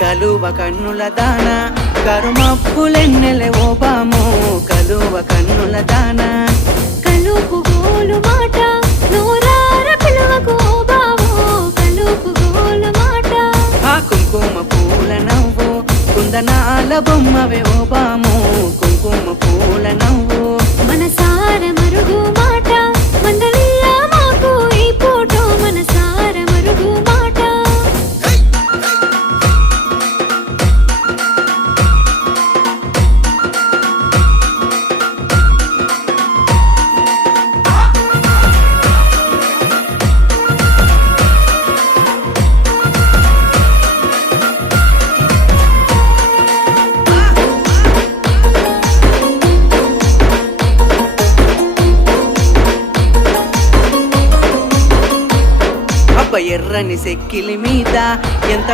కలువ కన్నుల దాన కరుమప్పులెన్నెలే ఓ బాము కలువ కన్నుల దాన కలుపు గోలు మాట నూరార పిలువకు ఓ బావో కలుపు గోలు మాట ఆ కుంకుమ పూల నవ్వు కుందనాల బొమ్మవే ఓ బాము కుంకుమ పూల నవ్వు మనసార మరుగు మాట మందలియ మాకు ఈ పూట మనసార మరుగు మాట అబ్బ ఎర్రని సెక్కిలి మీద ఎంత